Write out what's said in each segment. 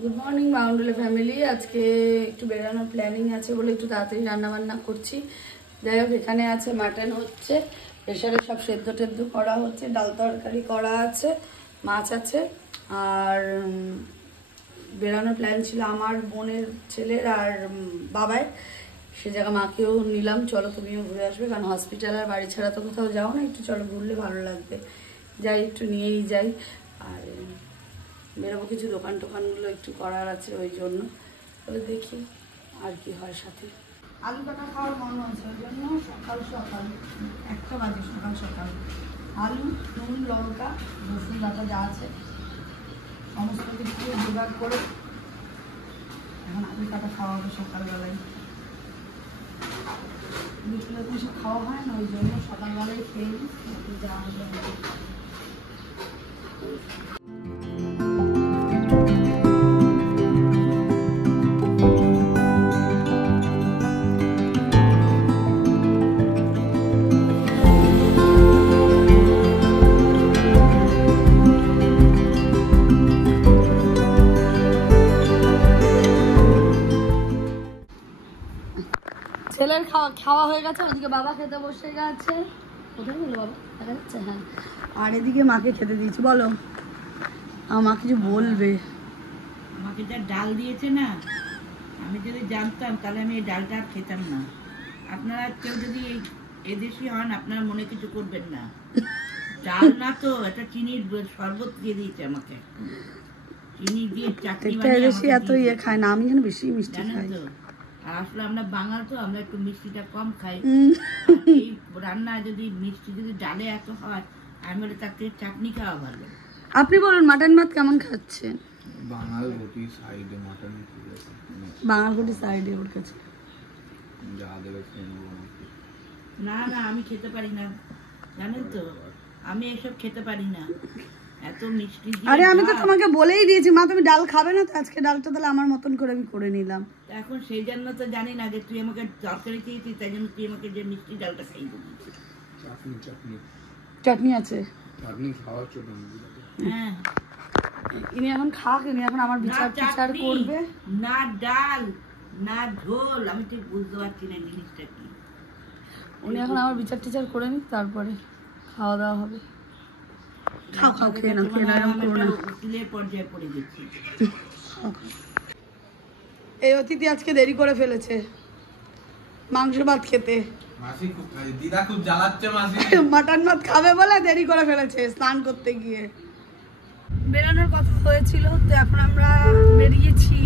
Good morning বাউন্ডুলে family. আজকে একটু বেরোনোর প্ল্যানিং আছে বলে একটু তাড়াতাড়ি রান্নাবান্না করছি। যাই হোক, এখানে আছে মাটন হচ্ছে, প্রেশারে সব সেদ্ধ টেদ্ধ করা হচ্ছে, ডাল তরকারি করা আছে, মাছ আছে। আর বেরোনোর প্ল্যান ছিল আমার বোনের ছেলের আর বাবার, সে জায়গা মাকেও নিলাম, চলো তুমিও ঘুরে আসবে, কারণ হসপিটাল আর বাড়ি ছাড়া তো কোথাও যাও না, একটু চলো ঘুরলে ভালো লাগবে, যাই একটু নিয়েই যাই। আর বেরোবো, কিছু দোকান টোকানগুলো একটু করার আছে, ওই জন্য তবে দেখি আর কি হয়। সাথে আলু কাটা খাওয়ার মন আছে, ওই জন্য সকাল সকাল 1টা বাজে সকাল সকাল আলু, নুন, লঙ্কা, রসুন বাটা যা আছে সমস্ত কিছু জোগাড় করে এখন আলু কাটা খাওয়া হবে সকালবেলায়। বিকেলে তো সব খাওয়া হয় না, ওই জন্য সকালবেলায় খেয়ে নিই, যা হবে। ছেলের খাওয়া হয়ে গেছে, ওদিকে বাবা খেতে বসে গেছে। কোথায় গেলো বাবা, দেখা যাচ্ছে? হ্যাঁ। আর এদিকে মাকে খেতে দিয়েছি। বলো, আমার মা কিছু বলবে। আমাকে যা ডাল দিয়েছে না, আমি যদি জানতাম তাহলে আমি এই ডালটা আর খেতাম না। আপনারা কেউ যদি এদেশি হন, আপনারা মনে কিছু করবেন না। ডাল না তো, এটা চিনির শরবত দিয়ে দিয়েছে আমাকে, চিনি দিয়ে চাটনি বানিয়ে। এত ইয়ে খায় না, আমি যেন বেশি মিষ্টি খাই। আর আসলে আমরা বাঙাল তো, আমরা একটু মিষ্টিটা কম খাই। এই রান্না যদি মিষ্টি যদি ডালে এত হয়, আমি বলে তার থেকে চাটনি খাওয়া ভালো। আপনি বলুন, মাটন ভাত কেমন খাচ্ছেন? বাঙাল রুটি সাইডে মাটন, বাঙাল রুটি সাইডে ওর কাছে যা দেবে না না, আমি খেতে পারি না, জানেন তো, আমি এসব খেতে পারি না, এত মিষ্টি। আরে আমি তো তোমাকে বলেই দিয়েছি মা, তুমি ডাল খাবে না, তো আজকে ডালটা তাহলে আমার মতন করে আমি করে নিলাম। এখন সেই জন্য তো জানি না যে তুই আমাকে তরকারি খেয়েছিস, তাই জন্য তুই আমাকে যে মিষ্টি ডালটা খাইয়ে দিবি। চাটনি আছে, চাটনি খাওয়ার জন্য। হ্যাঁ, ইনি এখন খাক, ইনি এখন আমার বিচার টিচার করবে। না ডাল না ঝোল, আমি ঠিক বুঝতে পারছি না জিনিসটা কি। উনি এখন আমার বিচার টিচার করে নি, তারপরে খাওয়া দাওয়া হবে। খাও খাও, খেয়ে নাও, খেয়ে নাও, এরকম করো না। উকিলের পর্যায়ে পড়ে গেছি। এই অতিথি আজকে দেরি করে ফেলেছে মাংস ভাত খেতে। মাসি খুব দিদা খুব জ্বালাচ্ছে, মাসি মাটন ভাত খাবে বলে দেরি করে ফেলেছে স্নান করতে গিয়ে। বেরোনোর কথা হয়েছিল, তো এখন আমরা বেরিয়েছি,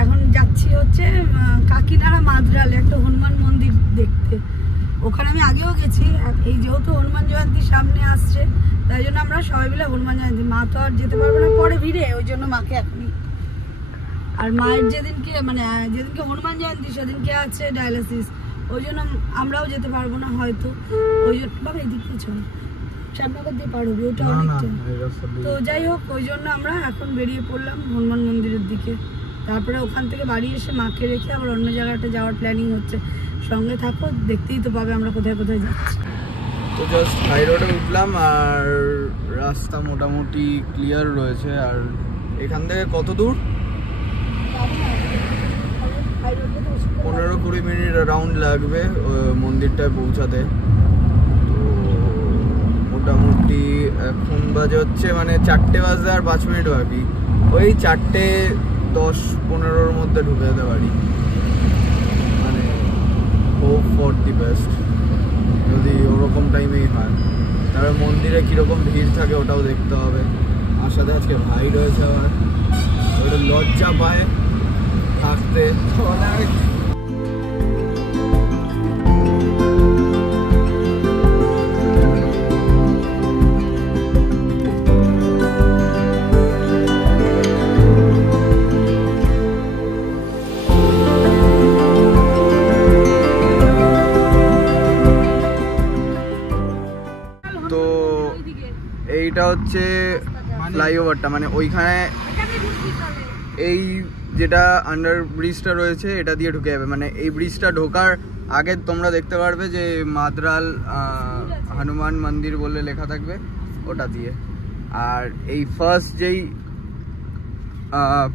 এখন যাচ্ছি হচ্ছে কাকিনাড়া মাদ্রালে একটা হনুমান মন্দির দেখতে। ওখানে আমি আগেও গেছি, এই যেহেতু হনুমান জয়ন্তী সামনে আসছে, তাই জন্য আমরা সবাই মিলে হনুমান জয়ন্তী, মা তো আর যেতে পারবো না পরে ভিড়ে, ওই জন্য মাকে এখনই। আর মায়ের যেদিনকে যেদিনকে হনুমান জয়ন্তী সেদিনকে আছে ডায়ালিসিস, ওই জন্য আমরাও যেতে পারবো না হয়তো, ওই জন্য। বাবা এই দিক কিছু শ্যামনগর দিয়ে পার হবে, ওটা অনেকটা। তো যাই হোক, ওই জন্য আমরা এখন বেরিয়ে পড়লাম হনুমান মন্দিরের দিকে। তারপরে ওখান থেকে বাড়ি এসে মাকে রেখে আবার অন্য জায়গাটা যাওয়ার প্ল্যানিং হচ্ছে। সঙ্গে থাকো, দেখতেই তো পাবে আমরা কোথায় কোথায় যাচ্ছি। তো জাস্ট হাই রোডে উঠলাম, আর রাস্তা মোটামুটি ক্লিয়ার রয়েছে। আর এখান থেকে কত দূর? 15-20 মিনিট রাউন্ড লাগবে মন্দিরটায় পৌঁছাতে। তো মোটামুটি এখন বাজে হচ্ছে 4টে বাজে আর 5 মিনিট বাকি, ওই 4:10-15 মধ্যে ঢুকে যেতে পারি। হোপ ফর দি বেস্ট, যদি ওরকম টাইমেই হয়। তারপরে মন্দিরে কীরকম ভিড় থাকে ওটাও দেখতে হবে। আমার সাথে আজকে ভাই রয়েছে, আমার ওটা লজ্জা পায় থাকতে। এইটা হচ্ছে ফ্লাইওভারটা, ওইখানে এই যেটা আন্ডার ব্রিজটা রয়েছে এটা দিয়ে ঢুকে যাবে। এই ব্রিজটা ঢোকার আগে তোমরা দেখতে পারবে যে মাদ্রাল হনুমান মন্দির বলে লেখা থাকবে, ওটা দিয়ে। আর এই ফার্স্ট যেই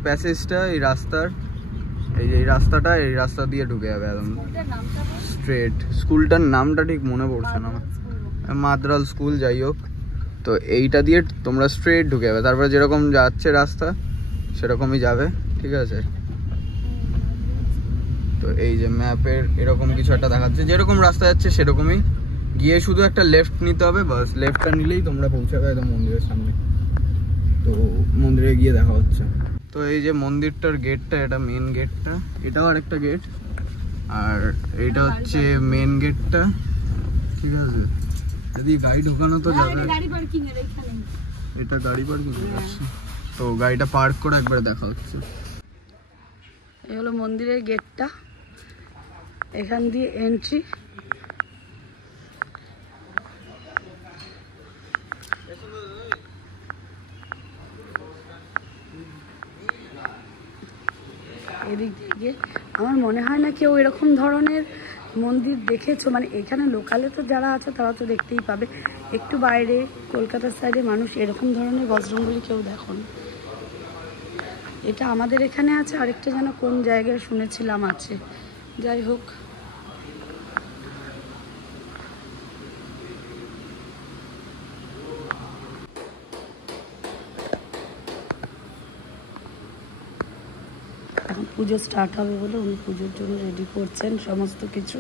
প্যাসেজটা এই রাস্তার, এই যে এই রাস্তা দিয়ে ঢুকে যাবে একদম স্ট্রেট। স্কুলটার নামটা ঠিক মনে পড়ছে না, মাদ্রাল স্কুল যাই হোক। তো এইটা দিয়ে তোমরা স্ট্রেট ঢুকে যাবে, তারপরে যেরকম যাচ্ছে রাস্তা সেরকমই যাবে, ঠিক আছে? তো এই যে ম্যাপের এরকম কিছু একটা দেখাচ্ছে, যেরকম রাস্তা যাচ্ছে সেরকমই গিয়ে শুধু একটা লেফট নিতে হবে, বাস লেফটটা নিলেই তোমরা পৌঁছাবে একদম মন্দিরের সামনে। তো মন্দিরে গিয়ে দেখা হচ্ছে। তো এই যে মন্দিরটার গেটটা, এটা মেন গেটটা, এটাও আরেকটা গেট, আর এইটা হচ্ছে মেন গেটটা, ঠিক আছে? যদি গাড়ি ঢোকানো তো যাবে, এটা গাড়ি পার্কিং আছে। তো গাড়িটা পার্ক করে একবার দেখা হচ্ছে। এই হলো মন্দিরের গেটটা, এখান দিয়ে এন্ট্রি। এদিক দিয়ে আমার মনে হয় না কেউ এরকম ধরনের মন্দির দেখেছো, মানে এখানে লোকালে তো যারা আছে তারা তো দেখতেই পাবে, একটু বাইরে কলকাতার সাইডে মানুষ এরকম ধরনের বজরংবলী কেউ দেখো না। এটা আমাদের এখানে আছে, আরেকটা যেন কোন জায়গায় শুনেছিলাম আছে, যাই হোক। এখন পুজো স্টার্ট হবে বলে উনি পুজোর জন্য রেডি করছেন সমস্ত কিছু।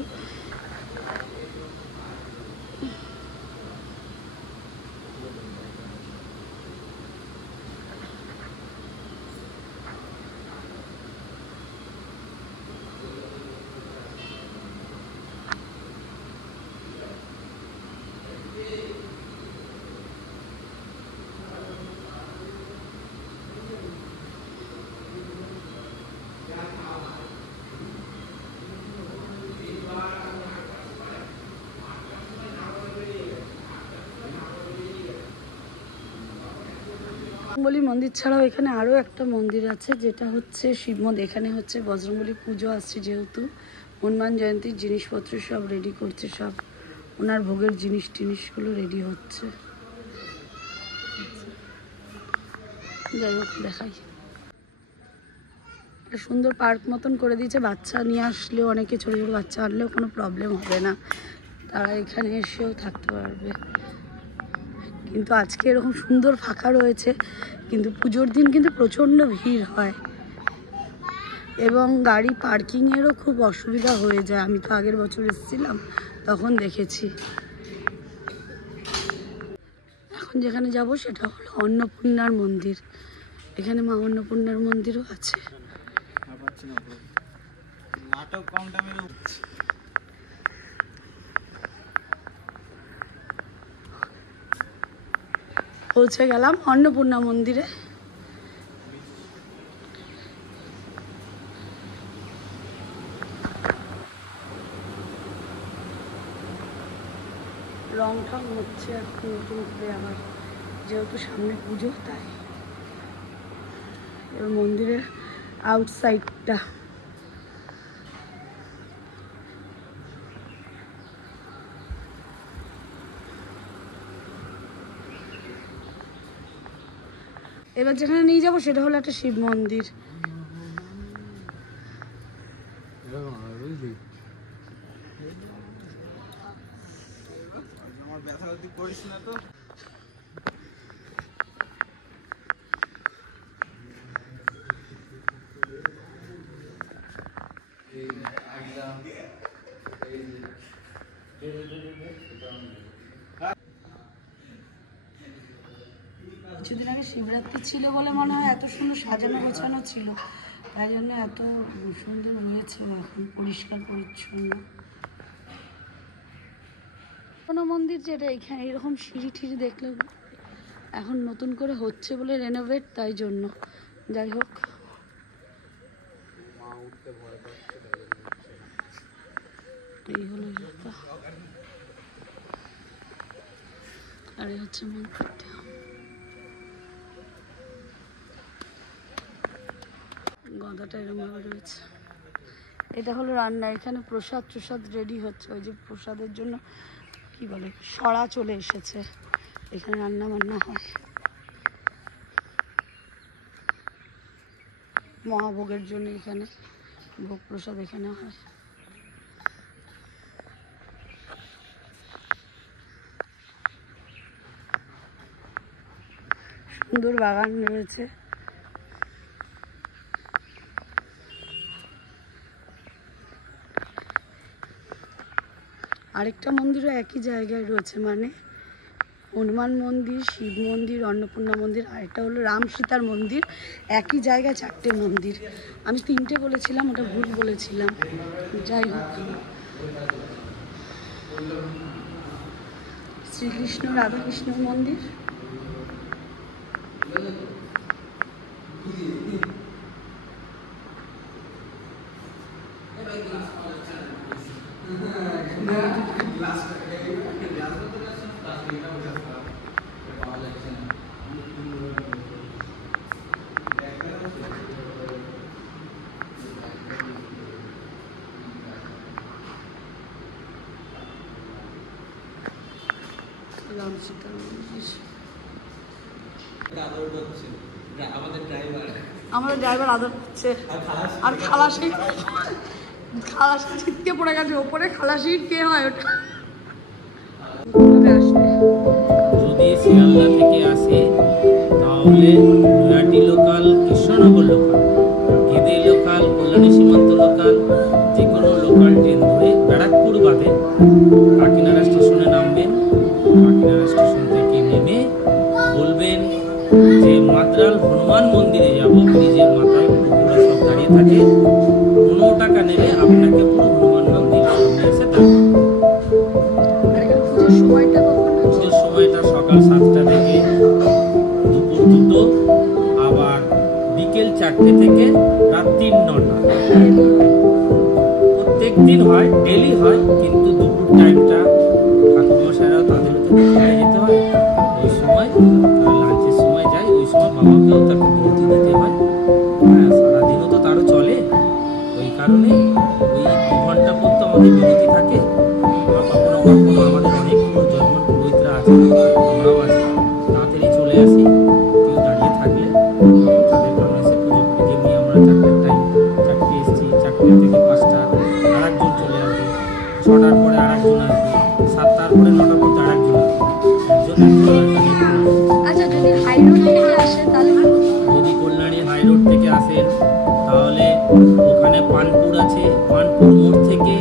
বজরংবলী মন্দির ছাড়াও এখানে আরও একটা মন্দির আছে, যেটা হচ্ছে শিব মন্দির। এখানে হচ্ছে বজরংবলী পুজো আসছে, যেহেতু হনুমান জয়ন্তীর জিনিসপত্র সব রেডি করছে, সব ওনার ভোগের জিনিসগুলো রেডি হচ্ছে। যাই হোক দেখাই, একটা সুন্দর পার্ক মতন করে দিয়েছে, বাচ্চা নিয়ে আসলেও, অনেকে ছোটো ছোটো বাচ্চা আনলেও কোনো প্রবলেম হবে না, তারা এখানে এসেও থাকতে পারবে। কিন্তু আজকে এরকম সুন্দর ফাঁকা রয়েছে, কিন্তু পুজোর দিন কিন্তু প্রচণ্ড ভিড় হয় এবং গাড়ি পার্কিংয়েরও খুব অসুবিধা হয়ে যায়। আমি তো আগের বছর এসেছিলাম, তখন দেখেছি। এখন যেখানে যাব সেটা হলো অন্নপূর্ণার মন্দির। এখানে মা অন্নপূর্ণার মন্দিরও আছে। পৌঁছে গেলাম অন্নপূর্ণা মন্দিরে। রং ঠং হচ্ছে এখন নতুন করে আবার, যেহেতু সামনে পুজো তাই। এবার মন্দিরের আউটসাইডটা, এবার যেখানে নিয়ে যাবো সেটা হলো একটা শিব মন্দির। কিছুদিন আগে শিবরাত্রি ছিল বলে মনে হয় এত সুন্দর সাজানো গোছানো ছিল, তাই জন্য এত সুন্দর রয়েছে এখন, পরিষ্কার পরিচ্ছন্ন। কোনো মন্দির যেটা এখানে এরকম সিঁড়ি টিড়ি দেখলে, এখন নতুন করে হচ্ছে বলে রেনোভেট, তাই জন্য। যাই হোক, এই হলো রাস্তা, আর এই হচ্ছে মন্দিরটা। গদাটা এরকমভাবে রয়েছে। এটা হলো রান্না, এখানে প্রসাদ রেডি হচ্ছে। ওই যে প্রসাদের জন্য কি বলে সরা চলে এসেছে, এখানে রান্না বান্না হয়। মহাভোগের জন্য এখানে ভোগ প্রসাদ এখানে হয়। সুন্দর বাগান রয়েছে। আরেকটা মন্দিরও একই জায়গায় রয়েছে, মানে হনুমান মন্দির, শিব মন্দির, অন্নপূর্ণা মন্দির, আরেকটা হলো রাম সীতার মন্দির। একই জায়গায় 4টে মন্দির। আমি 3টে বলেছিলাম, ওটা ভুল বলেছিলাম। যাই হোক, শ্রীকৃষ্ণ রাধাকৃষ্ণর মন্দির। রাম সীতার মন্দির। আমাদের ড্রাইভার আদর করছে, আর খালাসি ছিটকে পড়ে গেছে ওপরে। খালাসি কে হয় ওটা? যদি শিয়ালদা থেকে আসে তাহলে Naihati local, Krishnanagar local, Gede local, Kalyani সীমান্ত লোকাল, যে কোনো লোকাল ট্রেন ধরে ব্যারাকপুর বাদে কাকিনাড়া স্টেশনে নামবেন। কাকিনাড়া স্টেশন থেকে নেমে বলবেন যে মাদ্রাল হনুমান মন্দিরে যাব, ব্রিজের মাথায় পুরো সব দাঁড়িয়ে থাকে, 15 টাকা নেবে, আপনাকে পুরো হনুমান মন্দির সামনে এসে পুজোর সময়টা সকাল 7টা থেকে দুপুর 2টো, আবার বিকেল 4টে থেকে রাত্রি 9টা। প্রত্যেক দিন হয়, ডেলি হয়, কিন্তু দুপুর টাইমটা ঠাকুরমশাইরাও তাদেরও তো খেয়ে যেতে হয়, ওই সময় লাঞ্চের সময় যায়, ওই সময় বাবাকেও তাকে বিরতি দিতে হয়। হ্যাঁ, সারাদিনও তো তারও চলে, ওই কারণে ওই 2 ঘন্টা পর তো আমাদের বিরতি থাকে। কখনো কখনো আমাদের অনেক জন্মন পুরোহিতরা আছে, আমরাও আছি, তাড়াতাড়ি চলে আসি। কেউ দাঁড়িয়ে থাকলে তাদের কারণে এসে পুজো করি। যেমনি আমরা 4টার টাইম, 4টে এসেছি, 4টে থেকে 5টা আর একজন চলে আসবে, 6টার পরে আর একজন আসবে, 7টার পরে 9টার মধ্যে আর একজন আসবে। আচ্ছা, যদি হাই রোড থেকে আসে তাহলে? যদি কল্যাণী হাই রোড থেকে আসেন তাহলে ওখানে পানপুর আছে, পানপুর মোড় থেকে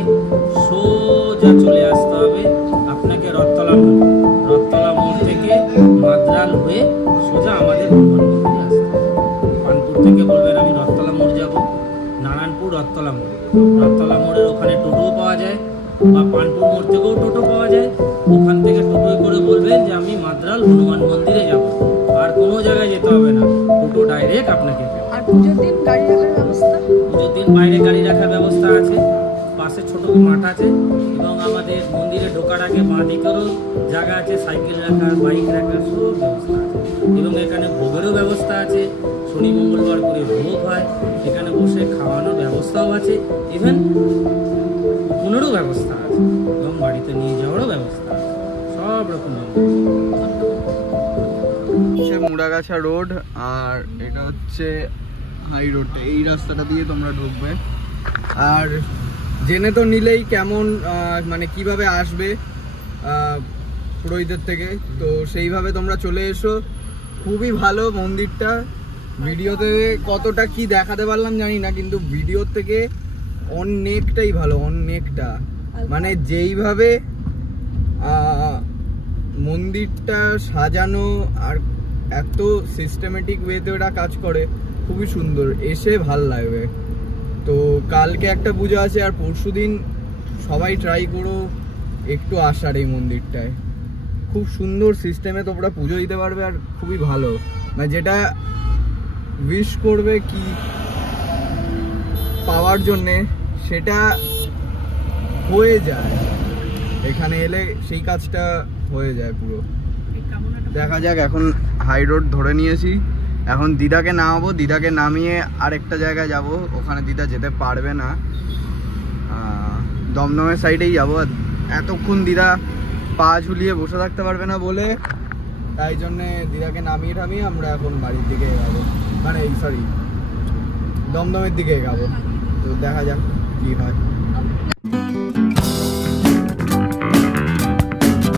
সোজা চলে আসতে হবে আপনাকে রথতলা মোড়। রথতলা মোড় থেকে মাদ্রাল হয়ে সোজা আমাদের হনুমান মন্দিরে আসতে হবে। পানপুর থেকে বলবেন আমি রথতলা মোড় যাব, নারায়ণপুর রথতলা মোড়। রথতলা মোড়ের ওখানে টোটোও পাওয়া যায়, বা পানপুর মোড় থেকেও টোটো পাওয়া যায়। ওখান থেকে টোটোয় করে বলবেন যে আমি মাদ্রাল হনুমান মন্দিরে যাব, আর কোনো জায়গায় যেতে হবে না, টোটো ডাইরেক্ট আপনাকে। আর পুজোর দিন গাড়ি রাখার ব্যবস্থা? পুজোর দিন বাইরে গাড়ি রাখার ব্যবস্থা আছে, পাশে ছোট মাঠ আছে, এবং আমাদের মন্দিরে ঢোকার আগে বাঁ দিকেরও জায়গা আছে, সাইকেল রাখার, বাইক রাখার সব ব্যবস্থা আছে। এবং এখানে ভোগেরও ব্যবস্থা আছে, শনি মঙ্গলবার করে ভোগ হয়, এখানে বসে খাওয়ানোর ব্যবস্থাও আছে, ইভেন পুনেরও ব্যবস্থা আছে, এবং বাড়িতে নিয়ে যাওয়ারও ব্যবস্থা আছে, সব রকম হচ্ছে মুড়াগাছা রোড, আর এটা হচ্ছে হাই রোড। এই রাস্তাটা দিয়ে তোমরা ঢুকবে। আর জেনে তো নিলেই কেমন মানে কিভাবে আসবে পুরোহিতের থেকে, তো সেইভাবে তোমরা চলে এসো। খুবই ভালো মন্দিরটা। ভিডিওতে কতটা কি দেখাতে পারলাম জানি না, কিন্তু ভিডিওর থেকে অনেকটাই ভালো, অনেকটা। মানে যেইভাবে মন্দিরটা সাজানো আর এত সিস্টেমেটিক ওয়েতে ওরা কাজ করে, খুবই সুন্দর, এসে ভাল লাগবে। তো কালকে একটা পুজো আছে, আর পরশুদিন সবাই ট্রাই করো একটু আসার এই মন্দিরটায়। খুব সুন্দর সিস্টেমে তোমরা পুজো দিতে পারবে, আর খুবই ভালো। মানে যেটা উইশ করবে কি পাওয়ার জন্যে, সেটা হয়ে যায় এখানে এলে, সেই কাজটা হয়ে যায় পুরো। দেখা যাক, এখন হাই রোড ধরে নিয়েছি, এখন দিদাকে নামাবো। দিদাকে নামিয়ে আরেকটা জায়গায় যাব, ওখানে দিদা যেতে পারবে না, দমদমের সাইডেই যাবো। এতক্ষণ দিদা পা ঝুলিয়ে বসে থাকতে পারবে না বলে, তাই জন্যে দিদাকে নামিয়ে আমরা এখন বাড়ির দিকে যাবো, মানে সরি দমদমের দিকে এগাবো, তো দেখা যাক কি হয়।